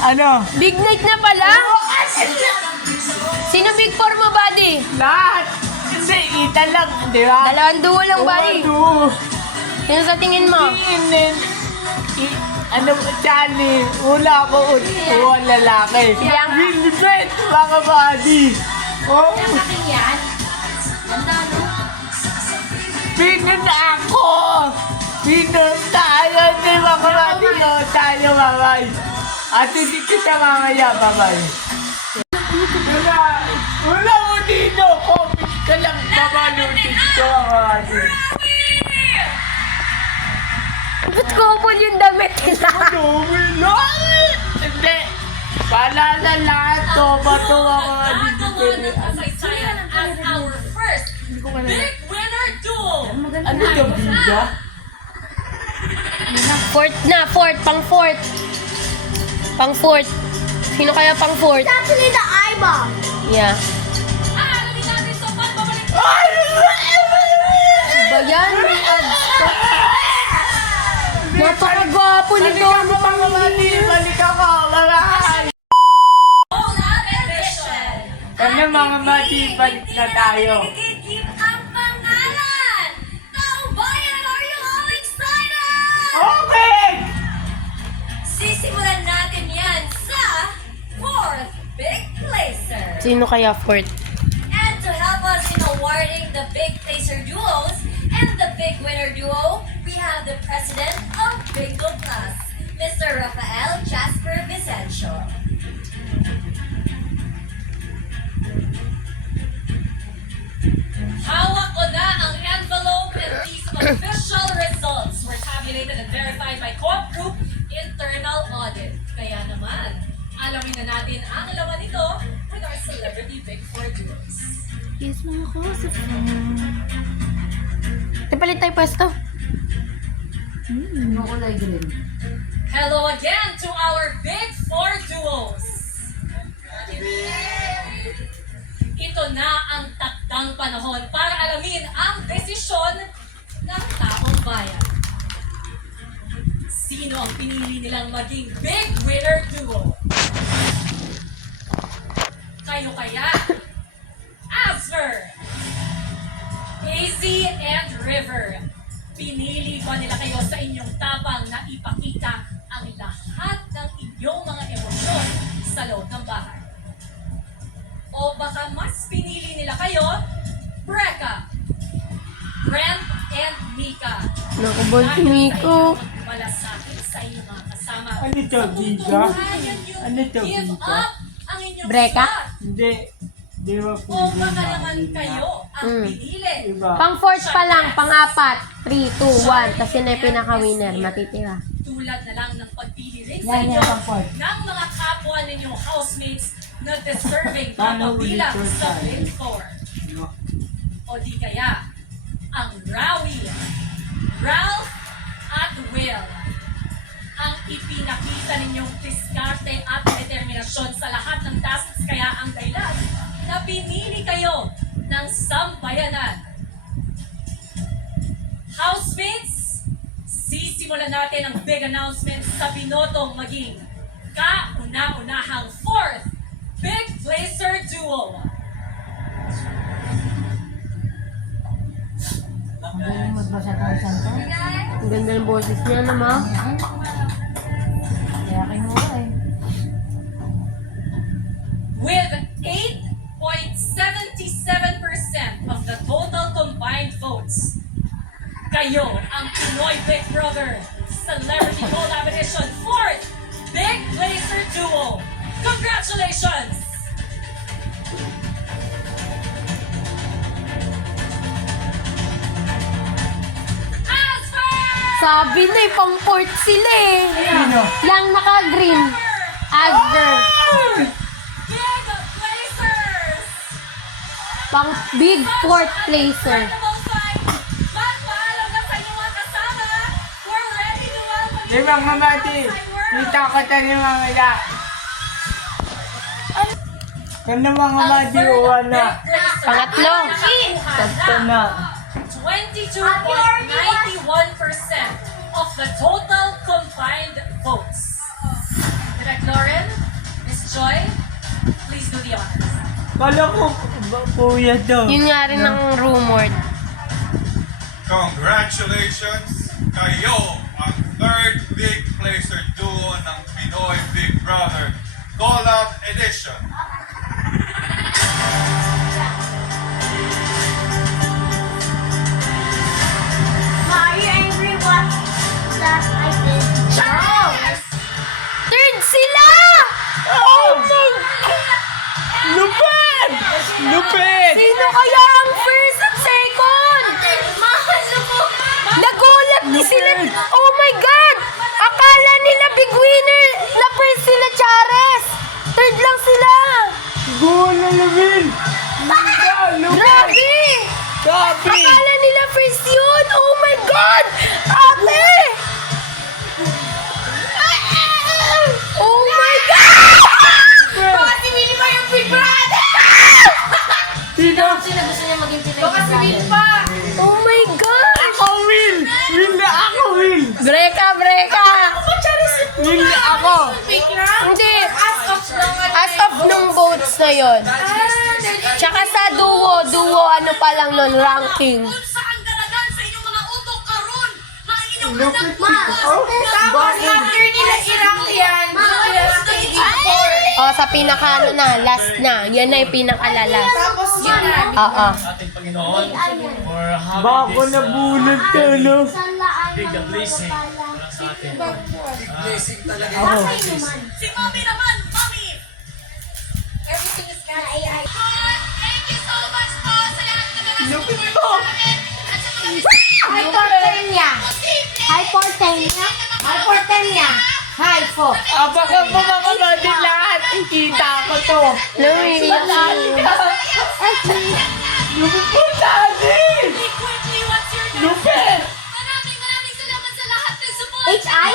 Ano? Big night na pala? Sino big four mo, buddy? Lahat! Hindi, kita lang, di ba? Dalawang duo lang, buddy. Sino sa tingin mo? Ano mo, Charlie? Wala ako utuan lalaki. Yang. Wilbet, mga buddy. Oh, yan? Ganda, no? pinun ako! Pinun tayo, di mga buddy. No, tayo, babay. At hindi kita mamaya, babay. Wala mo dito. Comment ka lang, babalutin ko, mga buddy. Ba't couple yung damit nila? Ano, Wilay? Hindi. Paalala lahat to. Bato mga Nakagawa ng kasaysayan as our first big winner duel. Ano ito, Bida? Fourth na, fourth. Pang fourth. Pang fourth. Sino kaya pang fourth? Actually, the eyeball. Yeah. Alamin natin sa pagbabalik. Ba yan? May ads pa. Napakagwapo ni Donnie pang Balik ako, bye-bye! All out edition. Ano mga mati, balik na tayo. Igigib ang pangalan. Kabayan, are you all excited? Okay! Sisimulan natin yan sa fourth big placer. Sino kaya fourth? And to help us in awarding the big placer duos and the big winner duo, we have the president of Bingo Plus, Mr. Rafael Jasper Vicencio. Hawak ko na ang envelope and these official results were tabulated and verified by Co-op Group Internal Audit. Kaya naman, alamin na natin ang laman nito with our celebrity Big Four duos. Yes, mga kausap. Palit tayo pwesto. Hello again to our Big Four duos. Ito na ang takdang panahon para alamin ang desisyon ng taong bayan. Sino ang pinili nilang maging big winner duo? Kayo kaya? Asper, AZ and River. Pinili ba nila kayo sa inyong tapang na ipakita ang lahat ng inyong mga emosyon sa loob ng bahay? O baka mas pinili nila kayo, Brecca, Brent, and Mika? Nakabol si Miko. Malasakit sa inyong mga kasama. Ano ito, Sa Bida? katunayan yung Ano ito, give Bida? up ang inyong Brecca? spot. Hindi. Di ba po O baka naman kayo ang pinili. Iba. Pang fourth pa lang, pang apat. 3, 2, 1. Kasi na yung pinaka-winner. Matitira. Tulad na lang ng pagpili rin sa inyo ng mga kapwa ninyong housemates na deserving na mabilang sa Big Four. O di kaya, ang Rawi, Ralph at Will, ang ipinakita ninyong diskarte at determinasyon sa lahat ng tasks, kaya ang dahilan na pinili kayo ng sambayanan. Housemates, sisimulan natin ang big announcement sa binotong maging kauna-unahang fourth Big Placer Duo. Ang ganda ng boses niya naman. With 8.77% of the total combined votes, kayo ang Pinoy Big Brother Celebrity Collab Edition 4th Big Placer Duo. Congratulations! Asper! Sabi na eh, pang fourth sila eh. Sino? Yang naka-green. Asger. Big Placers! Pang big fourth placer. Magpaalam na sa inyong mga kasama. We're ready to welcome Di ba mga mati? Kita ko tayo mga ila. Kano mga mati uwan na? Pangatlo. Tatlo na. 22.91% of the total combined votes. Direct Lauren? be honest. Kala ko, kuya daw. Yun nga rin ang rumored. Congratulations! Kayo ang third Big Placer duo ng Pinoy Big Brother Collab Edition. Are you angry what that I did? Third sila! Oh my God! Lupit! Lupit! Sino kaya ang first at second? Nagulat din sila. Oh my God! Akala nila big winner na first sila, Chares. Third lang sila. Goal na Lupit! Grabe! Copy! Akala nila first yun. Oh my God! Ate! Oh my God! Baka si Willie pa yung big brother! Sino? Baka si Will pa! Oh my God! Ako, Will! Will na ako, Will! Breka, breka! Will na ako! Hindi. As of nung votes na yun. Tsaka sa duo, ano pa lang nun, ranking. Kung saan dalagan sa inyong mga utok karon na inyong Lupit! anak Oh, bakit? nila irang yan, O, sa pinaka ano na, last na. Yan na yung pinakalalas. tapos yun na. Oo. ating Panginoon for Baka having this nabulot ka, no? big blessing sa atin. Ako. Si Mommy naman, Mommy! Everything is gonna AI. Thank you so much po sa lahat ng mga Lupit supporters mo! namin at sa mga Hyperthermia. posible Hyperthermia. Hyperthermia. Hypo. Baka pumakabali lahat. Kita ko to. Lumiiyak Lupit po, Daddy! quickly, what's your name? Lupit! Maraming salamat sa lahat ng support. HI?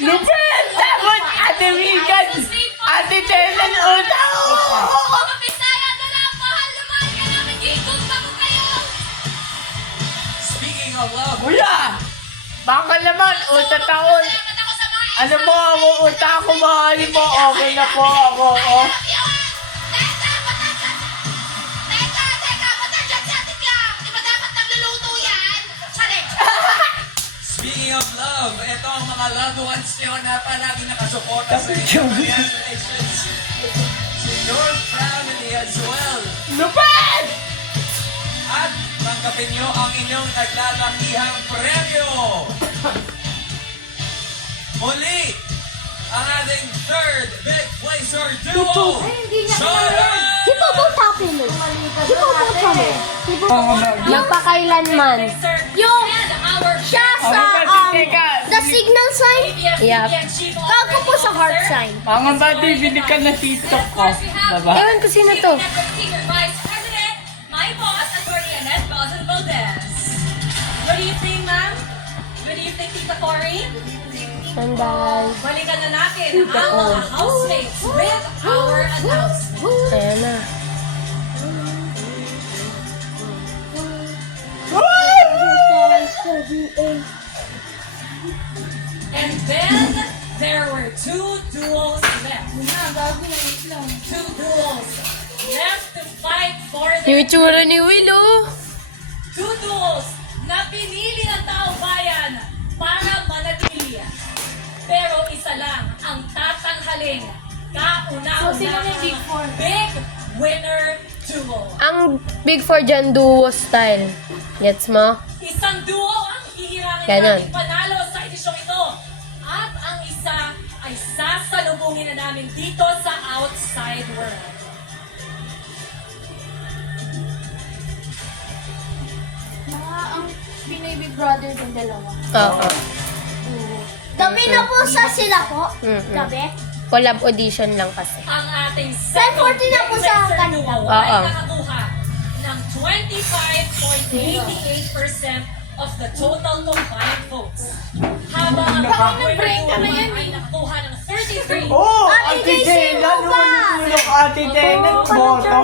Lupit! Dapat Ate Megan! Ate Tenan Utang! Mga Bisaya na lang, mahal na mahal ka namin dito bago kayo. Speaking of love, Kuya! Baka naman, uta taon. Salamat ako sa mga Ano mo, ako uta ako, mahalin mo. Okay na po ako, oh. Teka, patadyan si Ate Clam. Di ba dapat nagluluto yan? Challenge! speaking of love, ito ang mga loved ones nyo na palagi nakasuporta sa inyo. Congratulations to your family as well. Lupit! At tanggapin nyo ang inyong naglalakihang premyo. Muli, ang ating third Big Placer duo, Sharon! Di ba po tapin mo? Di ba po kami? Di ba po Magpakailanman. Yung siya sa Teka, the signal sign, Yup. kako po sa heart sign. mga bati, bili ka na TikTok ko. Baba. Ewan ko sino to. Senior Vice President, my boss, Attorney Annette Balzan Valdez. Good evening, ma'am. Good evening, Tita Cory. Sandal. Balikan na natin ang mga housemates with our announcement. Ayan na. And then, there were two duels left. Two duels left to fight for Yung the itsura ni Willow. two duels na pinili ng taong bayan para manatili. Pero isa lang ang tatanghaling kauna-unahang big winner duo. Ang Big Four dyan, duo style. Gets mo? Isang duo ang hihirangin Ganon. nating panalo sa edisyong ito. At ang isa ay sasalubungin na namin dito sa outside world. Ang Pinoy Big Brother ng dalawa. Oo. Gabi na po sa sila po. Mm-mm. Gabi. Collab audition lang kasi. Ang ating 10:40 na po sa Big Placer kanila. duo ay Oo. nakakuha ng 25.88% of the total combined votes. Habang ang Nakaka-break ka na yan. ay nakakuha ng 33. Oh, Ate Ate Daisy, Tenan, mo ba? natulog Ate Tenan, boto.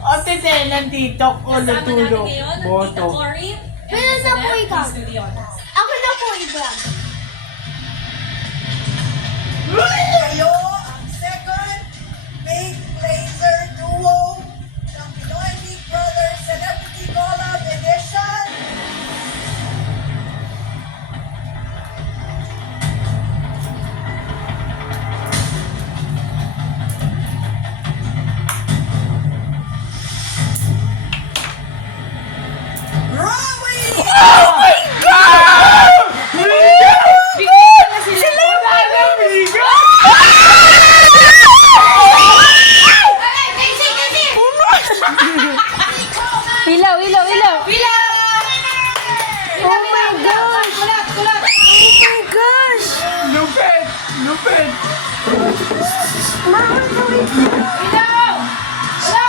Ate Tenan, dito ko Kasama natin natulog, ngayon, Tita boto. Cory. Meron na po ikaw. Please do the honors. Ako na po, Ibrahim. Kayo ang second Big Placer Lupit! Ilaw! Wala!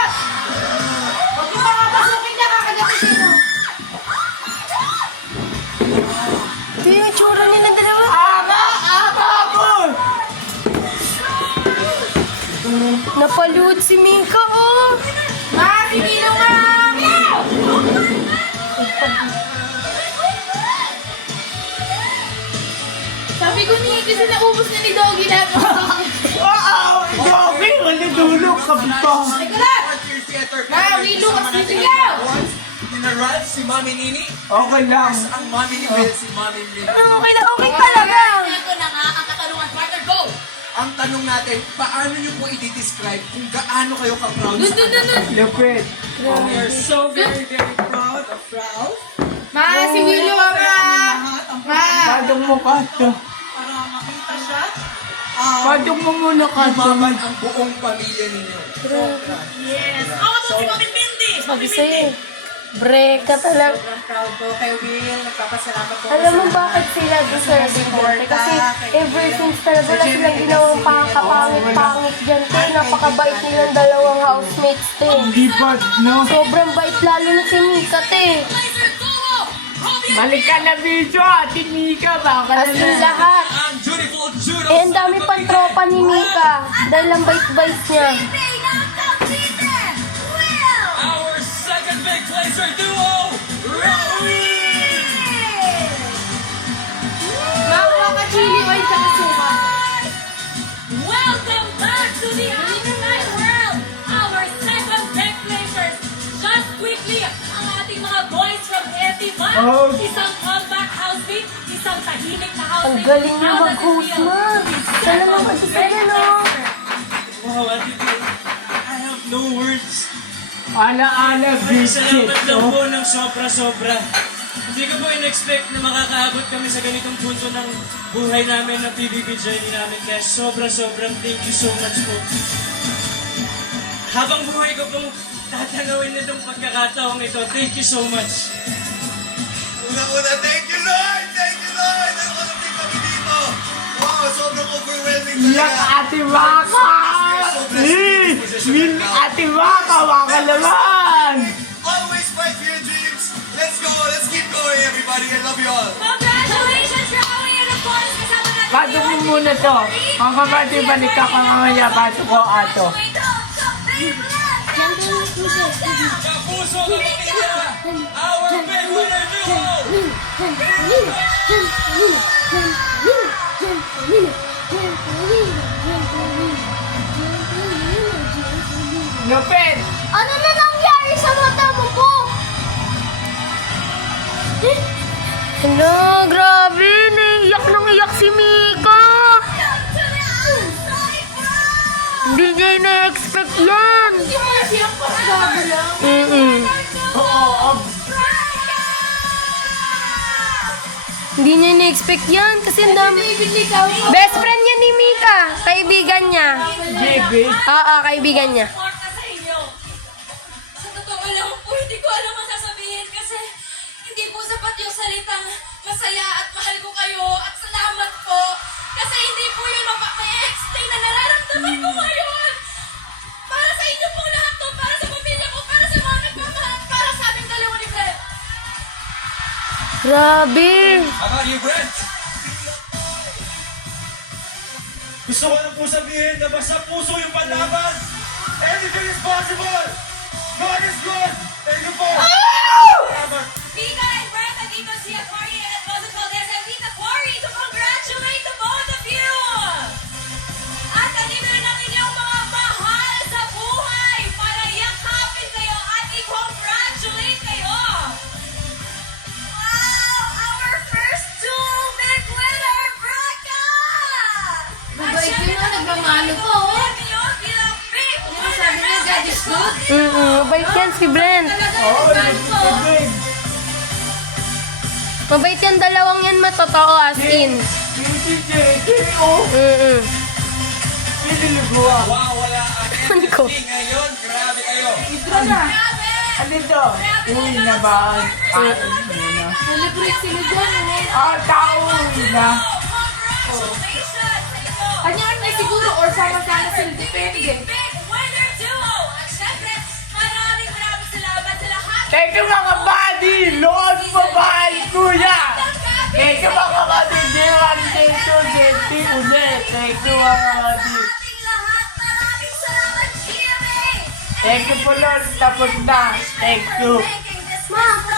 Huwag mo makapasukin niya, kakagatin mo. Ito yung itsura nilang dalawa. Ama ko! Napaluhod si Mika, oh! Ma, sigilo nga! Sabi ko kasi naubos na ni Doggy na. Wow! Doggy! Wala dulog ka pa! Ma, Willow, kasi sigaw! Minaral si Mami Nini. Okay lang. Ang Mami ni Will, si Mami Nini. Okay na, okay talaga. Ito na nga ang katanungan, partner, go! Ang tanong natin, paano nyo po i-describe kung gaano kayo ka-proud sa Lupit! We are so very, very proud of Ralph. Ma, si Willow, ma! Ma! Padong mo ka to. Para makita siya, Padong mo muna ka to. umaman ang buong pamilya ninyo. Yes! Ako to si Mami Mindy! Sabi sa'yo, break ka talaga. Sobrang proud po kay Will. Nagpapasalamat po. Alam mo bakit sila deserving dati? Kasi ever since talaga wala silang ginawang pangit-pangit dyan. Kaya napakabait nilang dalawang housemates, te. Hindi ba, no? Sobrang bait lalo na si Mika, te. Blazer Duo! Romeo! Balik ka na video, Ate Mika. Baka As na in lahat. Ang beautiful judo. Eh, ang dami pang tropa ni Mika. Dahil ang bait-bait niya. Our second big placer duo, Raul! Makawa ka chili oil sa kasuka. Welcome back to the After Night World! Our second deck placers. Just quickly, ang ating mga boys from Etivan. Oh. Isang comeback housemate, isang tahimik na housemate. Ang galing niya How does it mag-host, feel ma. to be Sana second mag-host deck no? placer? Wow, Ate Bill, I have no words. Ala-ala, biscuit. Salamat lang po ng sobra-sobra. Hindi ko po in-expect na makakaabot kami sa ganitong punto ng buhay namin, ng PBB journey namin. Kaya sobra-sobrang thank you so much po. Habang buhay ko pong tatanawin itong pagkakataong ito, thank you so much. Una-una, thank you Lord! Thank you Lord! Nakakarating kami dito! Wow, sobrang overwhelming Iyak, talaga! Ate Maka! Ate Maka, Maka naman! Always fight for your dreams! Let's go! Let's keep going everybody! I love you all! Congratulations, Rawi! And of course, kasama natin Bato mo muna to. Ang kabati, balik ka ka mamaya. Bato ko, ato. Kapuso ng pamilya, our big winner duo! Lupit! Ano na nangyari sa mata mo po? Hello, grabe. Naiyak nang iyak si Mika. Hindi niya ina-expect yan. Hindi niya ina-expect yan kasi ang dami. Best friend niya ni Mika. Kaibigan niya. Baby. Oo, kaibigan niya. Suporta sa inyo. Sa totoo lang po, hindi ko alam ang sasabihin kasi hindi po sapat yung salitang masaya at mahal ko kayo at salamat po. Kasi hindi po yun mapa-explain na nararamdaman ko ngayon. Para sa inyo po lahat to, para sa pamilya ko, para sa mga nagmamahal at para sa aming dalawa ni Brett. Grabe. How about you, Brent? Gusto ko lang po sabihin na basta puso yung panlaban. Anything is possible. God is good. Thank you po. Salamat. Mika and Brett, nandito si Aquari and Esposo Valdez and Lita Quarry to congratulate the both of you! At nandito rin ang inyong mga mahal sa buhay para yakapin kayo at i-congratulate kayo! Wow! Our first two big winner broadcast! Mabait yun, no? Nagmamalo po, oh. Bilang big winner! God is good! Mabait yan si Brent. Mabait yan, dalawang yan matotoo as in. Piniliguan. Wow, wala ang Ano ko? energy ngayon. Grabe kayo. Ano to? Uwi na ba? Kain na. Celebrate sila dyan, Ah, tao uwi na. Congratulations! Kanya-kanya siguro or sama-sama sila, depende. Big winner duo! At syempre, maraming salamat sa lahat. Thank you mga buddy! Lord babae kuya! Thank you mga buddy! Diwan, thank you, ulit! Thank you mga buddy! Ating lahat, maraming salamat, Jimmy! Thank you po Lord, tapos na! Thank you!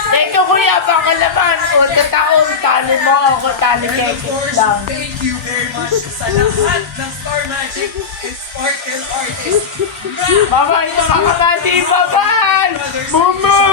Thank you kuya, pangalaman! O taon, tali mo ako, tali And of kekit course, lang! thank you very much sa lahat ng Star Magic and Sparkle artists na Bye-bye mga buddy! Bye-bye! Mumu!